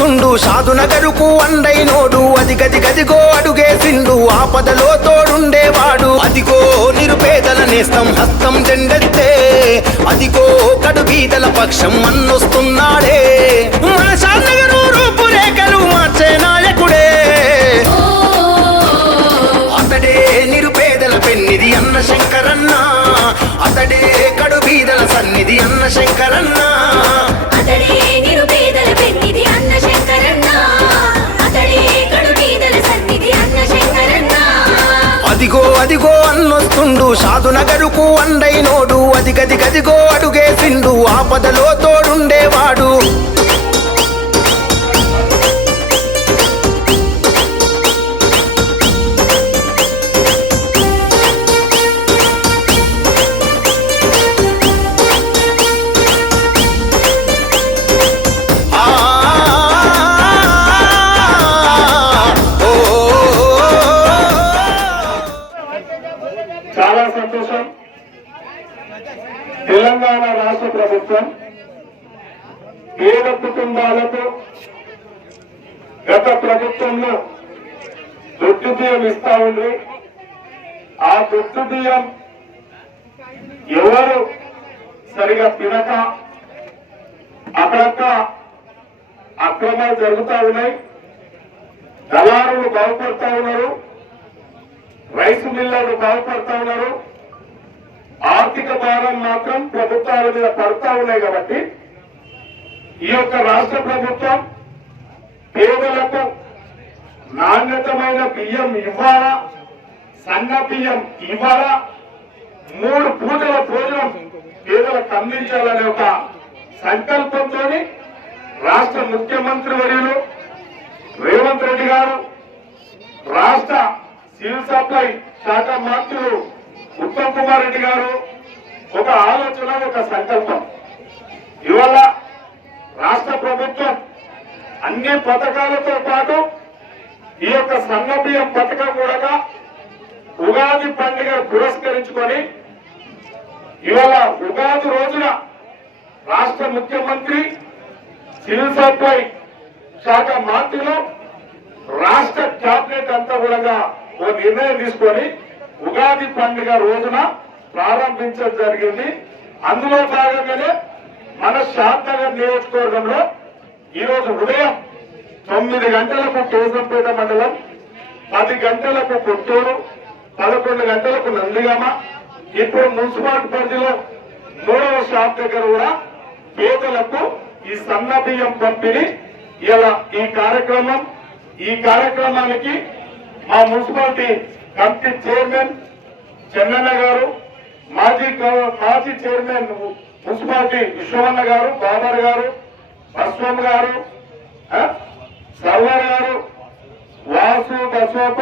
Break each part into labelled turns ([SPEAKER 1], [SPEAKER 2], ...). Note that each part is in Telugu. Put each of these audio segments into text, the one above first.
[SPEAKER 1] అన్నొస్తుండు షాదు నగరుకు అండైనోడు అదిగదిగదిగో అడుగేసిండు ఆపదలో తోడుండేవాడు అదిగో నిరుపేదల నేస్తం హస్తం జెండెత్తే. అదిగో కడు బీదల పక్షం మన్నొస్తున్నాడే. మన షాద్నగరు రూపురేఖలు మార్చే నాయకుడే. అతడే నిరుపేదల పెన్నిది అన్న శంకరన్న అతడే కడు బీదల సన్నిధి అన్న శంకరన్న అన్నొస్తుండు సాధు నగరుకు అండైనోడు అదిగదిగదిగో అడుగేసిండు ఆపదలో తోడుండేవాడు.
[SPEAKER 2] రాష్ట్ర ప్రభుత్వం పేద కుటుంబాలకు గత ప్రభుత్వంలో దొడ్డు బియ్యం ఇస్తా ఉంది. ఆ దొడ్డు బియ్యం ఎవరు సరిగా తినక అక్కడక్క అక్రమాలు జరుగుతూ ఉన్నాయి. దళారులు బాగుపడతా ఉన్నారు. రైస్ మిల్లర్లు బాగుపడతా ఉన్నారు. ఆర్థిక భారం మాత్రం ప్రభుత్వాల మీద పడతా ఉన్నాయి కాబట్టి ఈ యొక్క రాష్ట్ర ప్రభుత్వం పేదలకు నాణ్యతమైన బియ్యం ఇవ్వాలా? సన్న బియ్యం ఇవ్వాలా? మూడు పూటల భోజనం పేదలకు అందించాలనే ఒక సంకల్పంతో రాష్ట్ర ముఖ్యమంత్రి వర్యులు రేవంత్ రెడ్డి గారు రాష్ట్ర సివిల్ సప్లై శాఖ మంత్రులు ఉత్తమ్ కుమార్ రెడ్డి గారు సంకల్పం. ఇవాళ రాష్ట్ర ప్రభుత్వం అన్ని పథకాలతో పాటు ఈ యొక్క సన్న బియ్యం పథకం కూడా ఉగాది పండుగ పురస్కరించుకొని ఇవాళ ఉగాది రోజున రాష్ట్ర ముఖ్యమంత్రి సివిల్ సప్లై శాఖ మంత్రులు రాష్ట్ర క్యాబినెట్ అంతా కూడా ఓ నిర్ణయం తీసుకొని ఉగాది పండుగ రోజున ప్రారంభించడం జరిగింది. అందులో భాగంగానే మన శాంతనగర్ నియోజకవర్గంలో ఈరోజు ఉదయం తొమ్మిది గంటలకు కేసంపేట మండలం పది గంటలకు పుత్తూరు పదకొండు గంటలకు నందిగామ ఇప్పుడు మున్సిపాలిటీ పరిధిలో మూడవ షాప్ దగ్గర కూడా పేదలకు ఈ సన్న బియ్యం పంపిణీ. ఇలా ఈ కార్యక్రమం ఈ కార్యక్రమానికి మా మున్సిపాలిటీ కమిటీ చైర్మన్ చెన్నన్న గారు మాజీ మాజీ చైర్మన్ మున్సిపాలిటీ విశ్వవన్న గారు బాబర్ గారు బస్వం గారు సర్వర్ గారు వాసు బసోప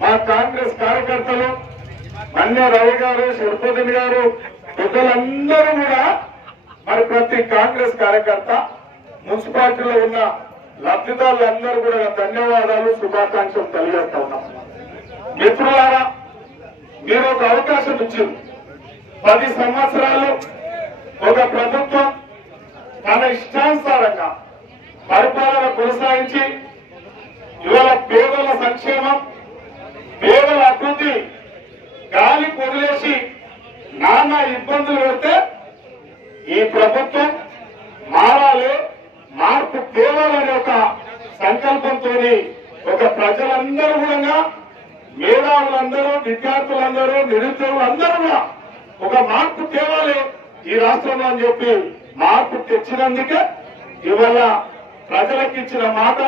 [SPEAKER 2] మా కాంగ్రెస్ కార్యకర్తలు మన్య రవి గారు శిల్పదిని గారు పెద్దలందరూ కూడా మరి ప్రతి కాంగ్రెస్ కార్యకర్త మున్సిపాలిటీలో ఉన్న లబ్ధిదారులందరూ కూడా ధన్యవాదాలు శుభాకాంక్షలు తెలియజేస్తా ఉన్నాం. మిత్రులారా మీరు ఒక అవకాశం ఇచ్చింది పది సంవత్సరాలు ఒక ప్రభుత్వం తన ఇష్టానుసారంగా పరిపాలన కొనసాగించి ఇవాళ పేదల సంక్షేమం పేదల అభివృద్ధి గాలి పొదిలేసి నానా ఇబ్బందులు పెడితే ఈ ప్రభుత్వం మారాలి మార్పు తేవాలనే ఒక సంకల్పంతో ఒక ప్రజలందరూ కూడా మేధావులందరూ విద్యార్థులందరూ నిరుద్యోగులు అందరూ కూడా ఒక మార్పు తేవాలి ఈ రాష్ట్రంలో అని చెప్పి మార్పు తెచ్చినందుకే ఇవాళ ప్రజలకు ఇచ్చిన మాట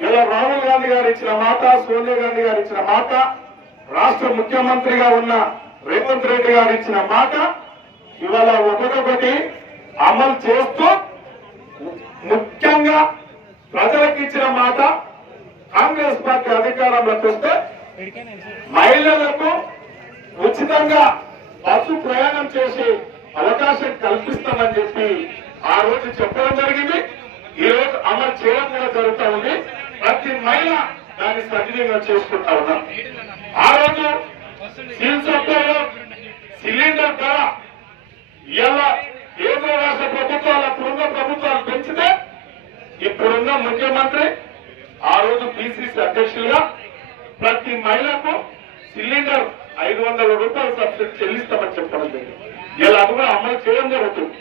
[SPEAKER 2] ఇలా రాహుల్ గాంధీ గారు ఇచ్చిన మాట సోనియా గాంధీ గారు ఇచ్చిన మాట రాష్ట్ర ముఖ్యమంత్రిగా ఉన్న రేవంత్ రెడ్డి గారు ఇచ్చిన మాట ఇవాళ ఒకటొకటి అమలు చేస్తూ ముఖ్యంగా ప్రజలకు ఇచ్చిన మాట కాంగ్రెస్ పార్టీ అధికారంలోకి వస్తే మహిళలకు ఉచితంగా బస్సు ప్రయాణం చేసే అవకాశం కల్పిస్తామని చెప్పి ఆ రోజు చెప్పడం జరిగింది. ఈ రోజు అమలు చేయడం కూడా జరుగుతూ ఉంది. ప్రతి మహిళ దాన్ని సద్వినియోగం చేసుకుంటా ఉన్నాం. ఆ రోజు సివిల్ సప్లైలో సిలిండర్ ధర ఇలా ఏదో రాష్ట్ర ప్రభుత్వాలు అప్పుడున్న ప్రభుత్వాలు పెంచితే ఇప్పుడున్న ముఖ్యమంత్రి ఆ రోజు పిసిసి అధ్యక్షులుగా ప్రతి మహిళకు సిలిండర్ ఐదు వందల రూపాయలు సబ్సిడీ చెల్లిస్తామని చెప్పడం జరిగింది ఇలా అది కూడా అమలు చేయడం జరుగుతుంది.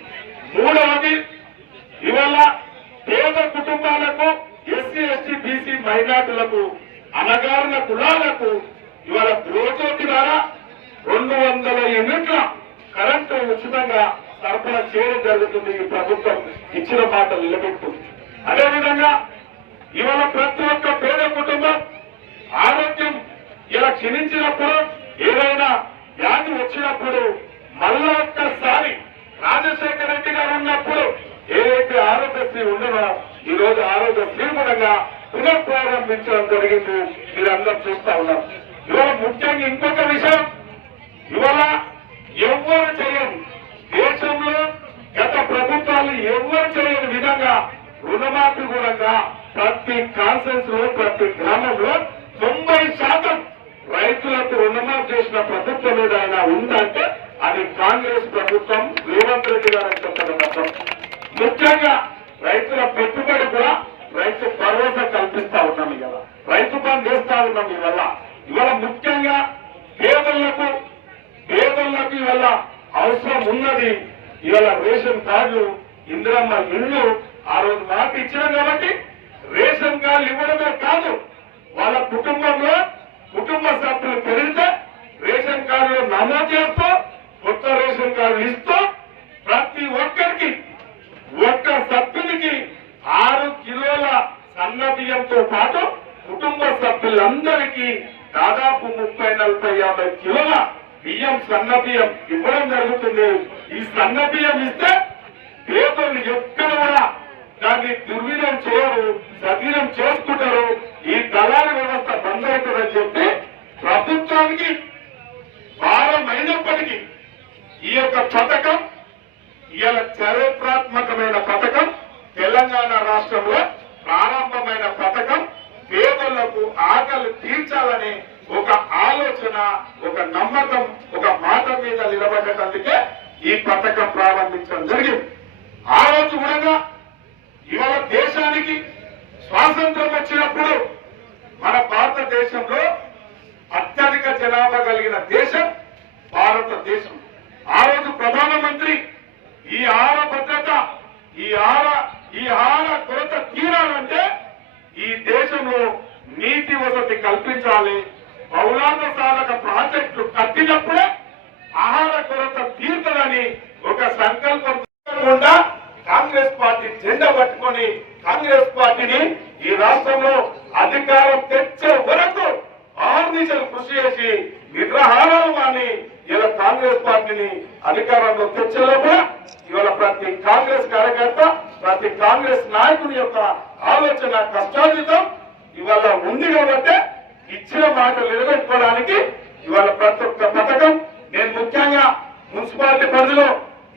[SPEAKER 2] మూడవది ఇవాళ పేద కుటుంబాలకు ఎస్సీ ఎస్టీ బీసీ మైనార్టీలకు అనగారిన కులాలకు ఇవాళ గృహజ్యోతి ద్వారా రెండు వందల యూనిట్ల కరెంటు ఉచితంగా సరఫరా చేయడం జరుగుతుంది ఈ ప్రభుత్వం ఇచ్చిన మాట నిలబెట్టుకుంది. అదేవిధంగా ఇవాళ ప్రతి ఒక్క పేద కుటుంబం ఆరోగ్యం ఇలా క్షీణించినప్పుడు ఏదైనా వ్యాధి వచ్చినప్పుడు మళ్ళా ఒక్కసారి రాజశేఖర రెడ్డి గారు ఉన్నప్పుడు ఏదైతే ఆరోగ్యశ్రీ ఉండదో ఈ రోజు ఆరోగ్యశ్రీ కూడా పునఃప్రారంభించడం జరిగింది. మీరు చూస్తా ఉన్నారు. ఇవాళ ముఖ్యంగా ఇంకొక విషయం. ఇవాళ ఎవ్వరు చేయరు. దేశంలో గత ప్రభుత్వాలు ఎవ్వరు చేయని విధంగా రుణమాఫీ కూడా ప్రతి కాన్సెన్స్లో ప్రతి గ్రామంలో తొంభై శాతం రైతులకు రుణమా చేసిన ప్రభుత్వం ఏదైనా ఉందంటే అది కాంగ్రెస్ ప్రభుత్వం రేవంత్ రెడ్డి గారు అని చెప్పడం ముఖ్యంగా రైతుల పెట్టుబడి కూడా రైతు భరోసా కల్పిస్తా ఉన్నాం ఇవాళ. రైతు పని చేస్తా ఉన్నాం ఇవాళ. ఇవాళ ముఖ్యంగా పేదలకు పేదలకు ఇవాళ అవసరం ఉన్నది ఇవాళ రేషన్ కార్డు ఇందిరమ్మ ఇల్లు ఆ రోజు నాకు ఇచ్చినాం కాబట్టి రేషన్ కార్డు ఇవ్వడమే కాదు వాళ్ళ కుటుంబంలో కుటుంబ సభ్యులు పెరిగితే రేషన్ కార్డులో నమోదు చేస్తూ కొత్త రేషన్ కార్డు ఇస్తూ ప్రతి ఒక్కరికి ఒక్క సభ్యునికి ఆరు కిలోల సన్న బియ్యంతో పాటు కుటుంబ సభ్యులందరికీ దాదాపు ముప్పై నలభై యాభై కిలోల బియ్యం సన్న బియ్యం ఇవ్వడం జరుగుతుంది. ఈ సన్న బియ్యం ఇస్తే పేదలు ఎక్కడ కూడా దాన్ని దుర్వినియోగం చేయరు. సద్వినియోగం చేసుకుంటారు ఈ దళాల వ్యవస్థ బంద్ అవుతుందని చెప్పి ప్రభుత్వానికి భారం అయినప్పటికీ ఈ యొక్క పథకం ఇవాళ చరిత్రాత్మకమైన పథకం తెలంగాణ రాష్ట్రంలో ప్రారంభమైన పథకం పేదలకు ఆకలి తీర్చాలని ఒక ఆలోచన ఒక నమ్మకం ఒక మాట మీద నిలబడ్డటందుకే ఈ పథకం ప్రారంభించడం జరిగింది ఆ రోజు కూడా ఇవాళ దేశానికి స్వాతంత్రం వచ్చినప్పుడు మన భారతదేశంలో అత్యధిక జనాభా కలిగిన దేశం భారతదేశం ఆ రోజు ప్రధానమంత్రి ఈ ఆహార భద్రత ఈ ఆహార ఈ ఆహార కొరత తీరాలంటే ఈ దేశంలో నీటి వసతి కల్పించాలి పౌరాణ సాధక ప్రాజెక్టులు ఉన్నప్పుడే ఆహార కొరత తీరుతుందని ఒక సంకల్పం కాకుండా కాంగ్రెస్ పార్టీ జెండా పట్టుకొని కాంగ్రెస్ పార్టీని ఈ రాష్ట్రంలో అధికారం తెచ్చే వరకు ఆర్నిశలు కృషి చేసి నిద్రహారాలు మాని ఇలా కాంగ్రెస్ పార్టీని అధికారంలో తెచ్చేలోపల ఇవాళ ప్రతి కాంగ్రెస్ కార్యకర్త ప్రతి కాంగ్రెస్ నాయకుని యొక్క ఆలోచన కష్టార్జితం ఇవాళ ఉంది కాబట్టి ఇచ్చిన మాటలు నిలబెట్టుకోవడానికి ఇవాళ ప్రతి ఒక్క పథకం నేను ముఖ్యంగా మున్సిపాలిటీ పరిధిలో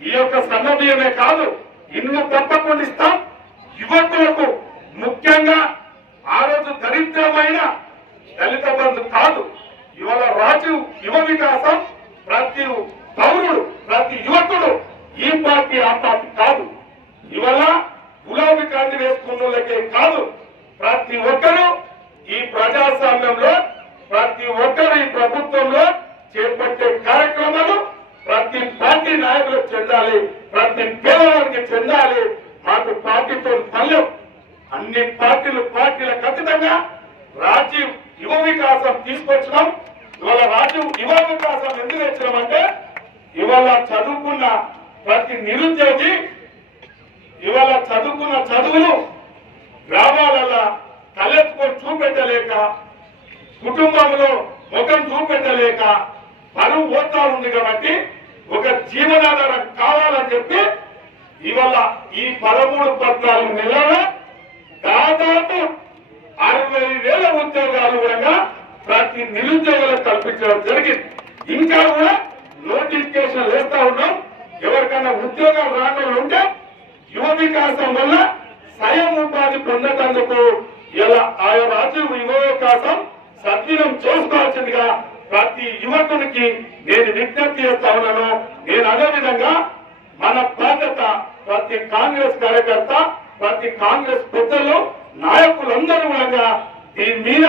[SPEAKER 2] ఈ యొక్క సన్న బియ్యమే కాదు ఇల్లు తప్పకుండా ఇస్తాం. యువకులకు ముఖ్యంగా ఆ రోజు దరిద్రమైన దళిత బంధు కాదు ఇవాళ రాజు యువ వికాసం ప్రతి పౌరుడు ప్రతి యువకుడు ఈ పార్టీ ఆ పార్టీ కాదు. ఇవాళ గులాబీ కాంతి వేసుకున్న వాళ్ళకే కాదు ప్రతి ఒక్కరూ ఈ ప్రజాస్వామ్యంలో ప్రతి ఒక్కరు ఈ ప్రభుత్వంలో చేపట్టే కార్యక్రమాలు ప్రతి పార్టీ నాయకులకు చెందాలి ప్రతి పేదవారికి చెందాలి. మాకు పార్టీతో పల్లెం అన్ని పార్టీలు పార్టీల ఖచ్చితంగా రాజీవ్ యువ వికాసం తీసుకొచ్చినాం. ఇవాళ రాజీవ్ యువ వికాసం ఎందుకు తెచ్చినామంటే ఇవాళ చదువుకున్న ప్రతి నిరుద్యోగి ఇవాళ చదువుకున్న చదువులు గ్రామాలలో తలెత్తుకొని చూపెట్టలేక కుటుంబంలో ముఖం చూపెట్టలేక పరువు పోతా ఉంది కాబట్టి ఒక జీవనాధారం కావాలని చెప్పి ఇవాళ ఈ పదమూడు పద్నాలుగు నెలల దాదాపు అరవై వేల ఉద్యోగాలు కూడా ప్రతి నిరుద్యోగులకు కల్పించడం జరిగింది ఇంకా కూడా నోటిఫికేషన్ వేస్తా ఉన్నాం ఎవరికైనా ఉద్యోగాలు రాకుండా ఉంటే యువ వికాసం వల్ల స్వయం ఉపాధి పొందేటందుకు ఇలా ఆయా రాజ్యం యువకాశం సద్వినం చేసుకోవాల్సిందిగా ప్రతి యువకునికి నేను విజ్ఞప్తి చేస్తా ఉన్నాను నేను అదే విధంగా మన బాధ్యత ప్రతి కాంగ్రెస్ కార్యకర్త ప్రతి కాంగ్రెస్ పెద్దలు నాయకులందరూ కూడా దీని మీద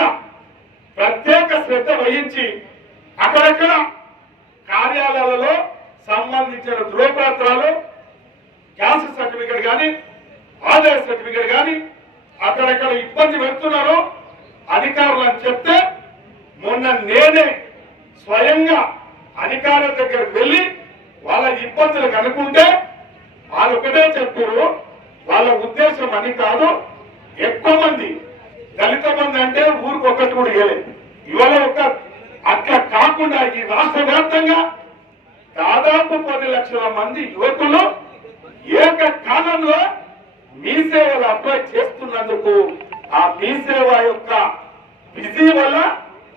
[SPEAKER 2] ప్రత్యేక శ్రద్ధ వహించి అక్కడక్కడ కార్యాలయాలలో సంబంధించిన ధృవపత్రాలు క్యాన్సర్ సర్టిఫికేట్ కానీ ఆదాయ సర్టిఫికేట్ కానీ అక్కడక్కడ ఇబ్బంది పెడుతున్నారు అధికారులు అని చెప్తే మొన్న నేనే స్వయంగా అధికారుల దగ్గరకు వెళ్ళి వాళ్ళ ఇబ్బందులు కనుక్కుంటే వాళ్ళు ఒకటే చెప్పారు వాళ్ళ ఉద్దేశం అని కాదు. ఎక్కువ మంది దళిత మంది అంటే ఊరికి ఒక్కటి కూడా ఇవ్వలేదు. ఇవాళ ఒక అట్లా కాకుండా ఈ రాష్ట్ర వ్యాప్తంగా దాదాపు పది లక్షల మంది యువకులు ఏకకాలంలో మీ సేవలు అప్లై చేస్తున్నందుకు ఆ మీ సేవ యొక్క బిజీ వల్ల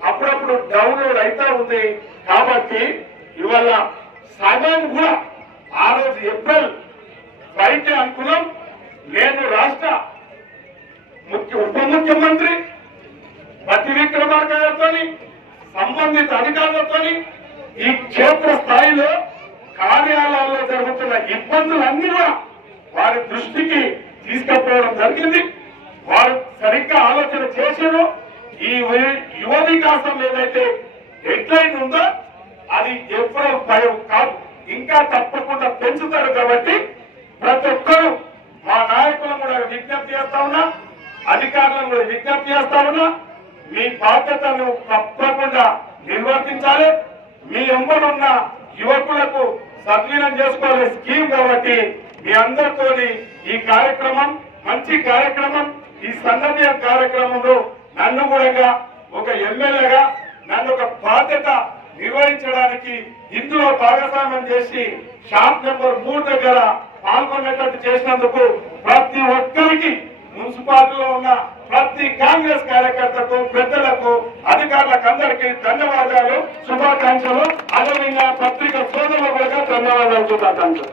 [SPEAKER 2] అప్పుడప్పుడు డౌన్లోడ్ అవుతా ఉంది. కాబట్టి ఇవాళ సగం కూడా ఆ రోజు ఏప్రిల్ పైకి అనుకున్నాం నేను రాష్ట్ర ముఖ్య ఉప ముఖ్యమంత్రి పతి విక్రమార్క గారితో సంబంధిత అధికారులతో ఈ క్షేత్ర స్థాయిలో కార్యాలయాల్లో జరుగుతున్న ఇబ్బందులన్నీ కూడా వారి దృష్టికి తీసుకుపోవడం జరిగింది. వారు సరిగ్గా ఆలోచన చేశారు ఈ యువ వికాసం ఏదైతే హెడ్లైన్ ఉందో అది ఎప్పుడో భయం కాదు. ఇంకా తప్పకుండా పెంచుతారు కాబట్టి ప్రతి ఒక్కరూ మా నాయకులను కూడా విజ్ఞప్తి చేస్తా ఉన్నా అధికారులను కూడా విజ్ఞప్తి చేస్తా ఉన్నా మీ బాధ్యతను తప్పకుండా నిర్వర్తించాలి. మీ ఎంబడున్న యువకులకు సద్వినం చేసుకోవాలనే స్కీమ్ కాబట్టి మీ అందరితోని ఈ కార్యక్రమం మంచి కార్యక్రమం ఈ సన్నద్ధ కార్యక్రమంలో నన్ను కూడా ఒక ఎమ్మెల్యేగా నన్ను ఒక బాధ్యత నిర్వహించడానికి ఇందులో భాగస్వామ్యం చేసి షాప్ నెంబర్ మూడు దగ్గర పాల్గొనేటట్టు చేసినందుకు ప్రతి ఒక్కరికి మున్సిపాలిటీలో ఉన్న ప్రతి కాంగ్రెస్ కార్యకర్తకు పెద్దలకు అధికారులకు అందరికీ ధన్యవాదాలు శుభాకాంక్షలు. అదేవిధంగా పత్రిక సోదరులకు కూడా ధన్యవాదాలు శుభాకాంక్షలు